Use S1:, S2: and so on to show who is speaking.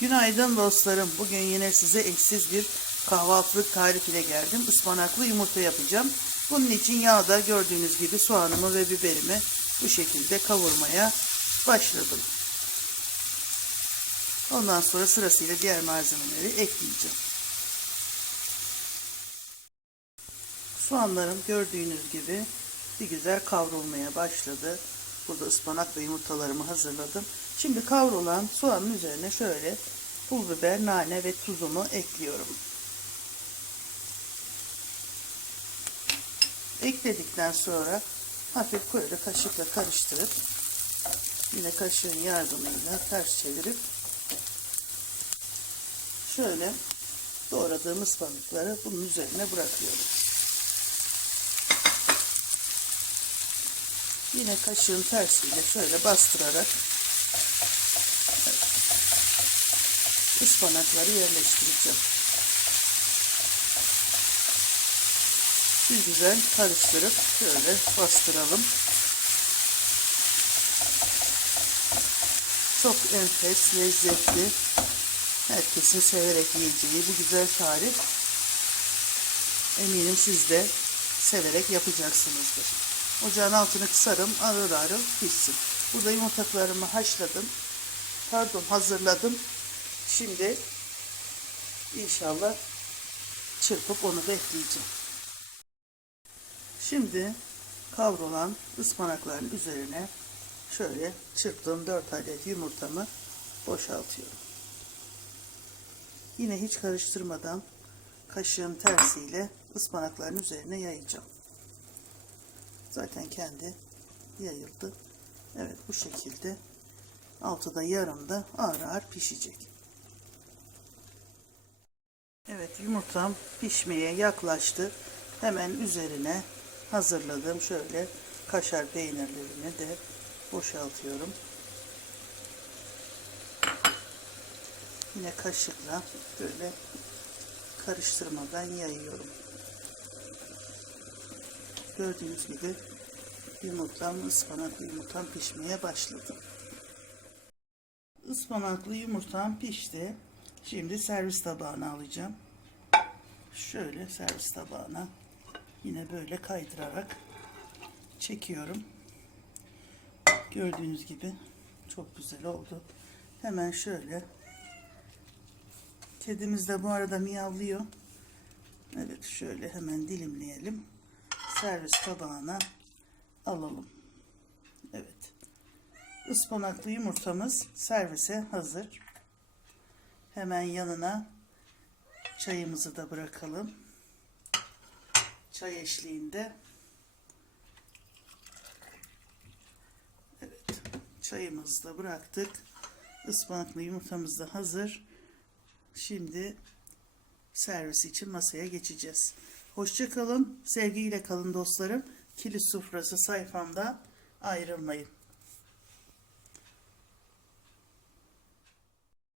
S1: Günaydın dostlarım. Bugün yine size eşsiz bir kahvaltılık tarif ile geldim. Ispanaklı yumurta yapacağım. Bunun için yağda gördüğünüz gibi soğanımı ve biberimi bu şekilde kavurmaya başladım. Ondan sonra sırasıyla diğer malzemeleri ekleyeceğim. Soğanlarım gördüğünüz gibi bir güzel kavrulmaya başladı. Burada ıspanak ve yumurtalarımı hazırladım. Şimdi kavrulan soğanın üzerine şöyle pul biber, nane ve tuzumu ekliyorum. Ekledikten sonra hafif böyle kaşıkla karıştırıp yine kaşığın yardımıyla ters çevirip şöyle doğradığım ıspanakları bunun üzerine bırakıyorum. Yine kaşığın tersiyle şöyle bastırarak ıspanakları yerleştireceğim. Bir güzel karıştırıp şöyle bastıralım. Çok enfes, lezzetli, herkesin severek yiyeceği bu güzel tarif. Eminim siz de severek yapacaksınızdır. Ocağın altını kısarım, ağır ağır pişsin. Burada yumurtalarımı haşladım. Pardon, hazırladım. Şimdi inşallah çırpıp onu bekleyeceğim. Şimdi kavrulan ıspanakların üzerine şöyle çırptığım 4 adet yumurtamı boşaltıyorum. Yine hiç karıştırmadan kaşığın tersiyle ıspanakların üzerine yayacağım. Zaten kendi yayıldı. Evet bu şekilde altıda yarımda ağır ağır pişecek. Evet yumurtam pişmeye yaklaştı. Hemen üzerine hazırladığım şöyle kaşar peynirlerini de boşaltıyorum. Yine kaşıkla böyle karıştırmadan yayıyorum. Gördüğünüz gibi yumurtam, ıspanaklı yumurtam pişmeye başladı. Ispanaklı yumurtam pişti. Şimdi servis tabağına alacağım. Şöyle servis tabağına yine böyle kaydırarak çekiyorum. Gördüğünüz gibi çok güzel oldu. Hemen şöyle kedimiz de bu arada miyavlıyor. Evet şöyle hemen dilimleyelim. Servis tabağına alalım. Evet. Ispanaklı yumurtamız servise hazır. Hemen yanına çayımızı da bırakalım. Çay eşliğinde. Evet. Çayımızı da bıraktık. Ispanaklı yumurtamız da hazır. Şimdi servis için masaya geçeceğiz. Hoşça kalın, sevgiyle kalın dostlarım. Kilis sofrası sayfamda ayrılmayın.